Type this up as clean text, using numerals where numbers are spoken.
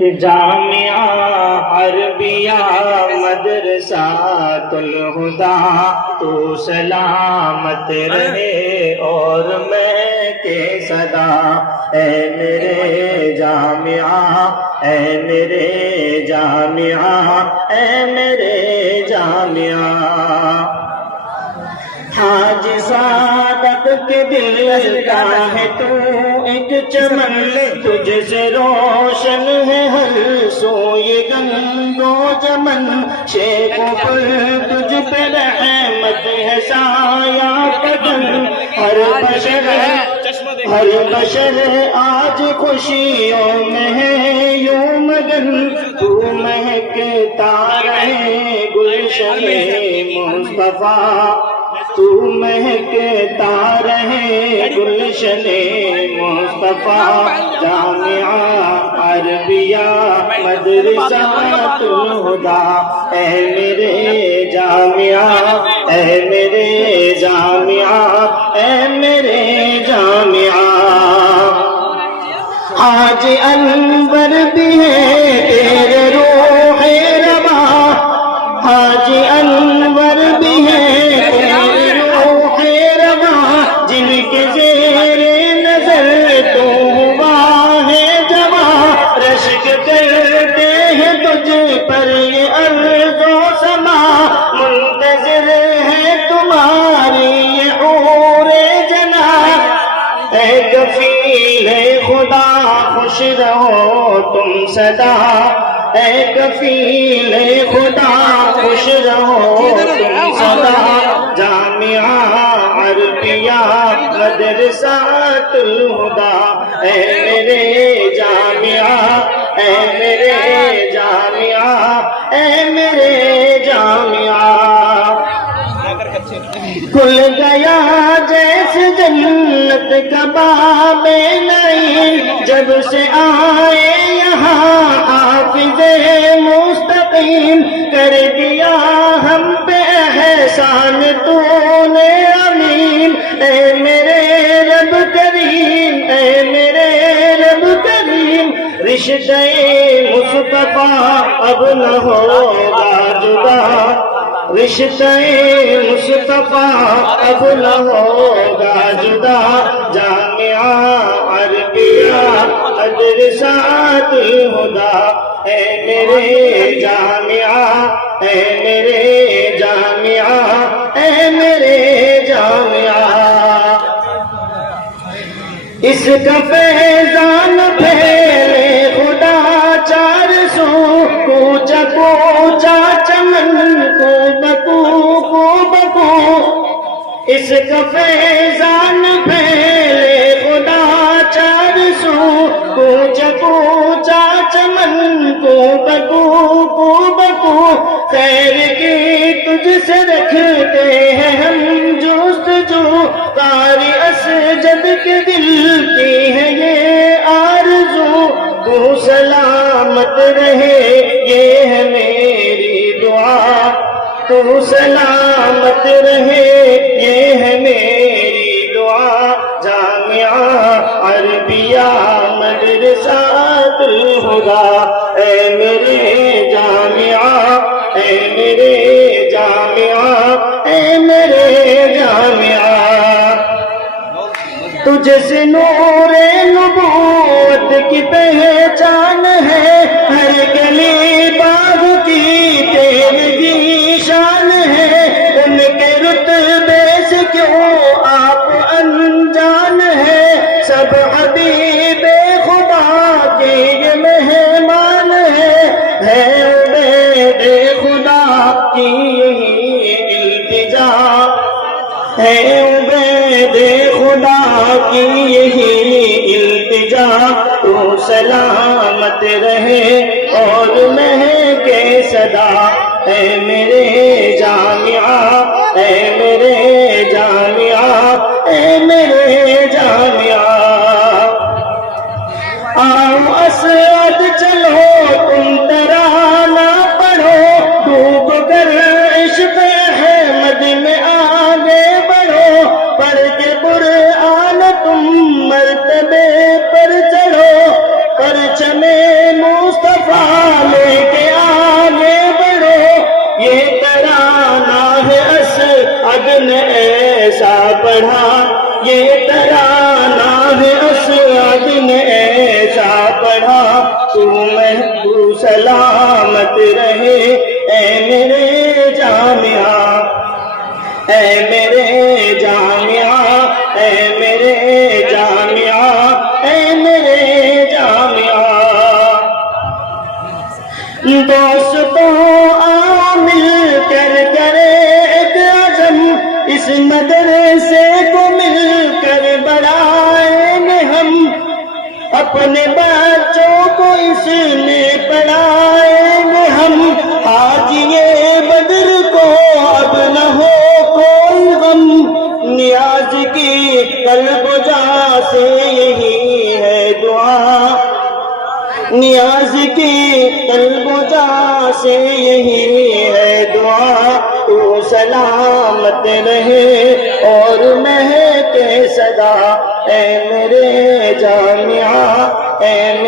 جامعہ عربیہ مدرسۃ الہدیٰ، تو سلامت رہے اور میں کے صدا۔ اے میرے جامعہ، اے میرے جامعہ، اے میرے جامعہ، حاج صادق کے دل کا ہے تو ایک چمن، تجھ سے روشن ہے ہر سو یہ گنگ و جمن، شیخوں پر تجھ پہ رحمت ہے سایہ قدم، ہر بشر آج خوشیوں میں ہے یوں مگن، تو مہکتا رہے گلشن مصطفیٰ، تو مہکتا رہے گلشن مصطفیٰ۔ جامعہ عربیہ مدرسۃ الہدیٰ، اے میرے جامعہ، اے میرے جامعہ، اے میرے جامعہ، آج انور بھی ہے تیرے روح رواں، آج انور بھی ہے جن کے زیر نظر تو ہوا ہے جواں، رشک کرتے ہیں تجھ پر یہ ارض و سما، منتظر ہے تمہاری یہ حور جنا۔ اے کفیل خدا خوش رہو تم سدا، اے کفیل خدا خوش رہو تم سدا۔ جامعہ عربیہ مدرسۃ الہدیٰ، اے میرے جامعہ، اے میرے جامعہ، اے میرے جامعہ، کھل گیا جیسے جنت کا باب نعیم، جب سے آئے یہاں حافظ مستقیم، کر دیا ہم پہ احسان تو نے امین۔ اے میرے رب کریم، اے میرے رب کریم، رشتہ مصطفیٰ اب نہ ہوگا جدا، رشتہ مصطفیٰ اب نہ ہوگا جدا۔ جامعہ عربیہ مدرسۃ الہدیٰ، اے میرے جامعہ، اے میرے جامعہ، اے میرے جامعہ، اس کا فیضان پھیلے خدا چار سو، کوچا کوچا چمن کو بکو کو بکو، اس کا فیضان پھیلے خدا چار سو، کوچا کوچا چمن کو بکو کو بکو، خیر کی تجھ سے رکھتے ہیں ہم جستجو، قاری اسجد کے دل کی ہے یہ آرزو، تو سلامت رہے یہ ہے میری دعا، تو سلامت رہے یہ ہے میری دعا۔ جامعہ عربیہ مدرسۃ الہدیٰ، اے میرے جامعہ، اے میرے جامعہ، اے میرے جامعہ، تجھ سے نور نبوت کی پہچان ہے، ہر گلی باغ کی تیرگی شان ہے، ان کے رتبے سے کیوں آپ انجان ہے، سب حبیب خدا کے یہ مہمان ہے عبید خدا کی یہی التجا، ہے عبید خدا کی یہی التجا، تو سلامت رہے اور مہکے صدا۔ اے میرے جامعہ، اے میرے جامعہ، اے میرے جامعہ، آؤ اسعد چلو تم ترانہ پڑھو، ڈوب کر عشق احمد میں آگے بڑھو، پڑھ کے قرآن تم مرتبے پر چڑھو، پرچم مصطفیٰ تو سلامت رہے اے میرے جامعہ، اے میرے جامعہ، اے میرے جامعہ، اے میرے جامعہ۔ دوستوں آ مل کر کرے ایک عزم، اس مدرسے کو مل کر بڑھائیں گے ہم، اپنے بچوں کو اس میں پڑھائیں گے ہم۔ حاجی بدر کو اب نہ ہو کوئی غم، نیاز کی قلب جا سے یہی ہے دعا، نیاز کی قلب جا سے یہی ہے دعا۔ تو سلامت رہے اور مہکے صدا اے میرے جامعہ، اے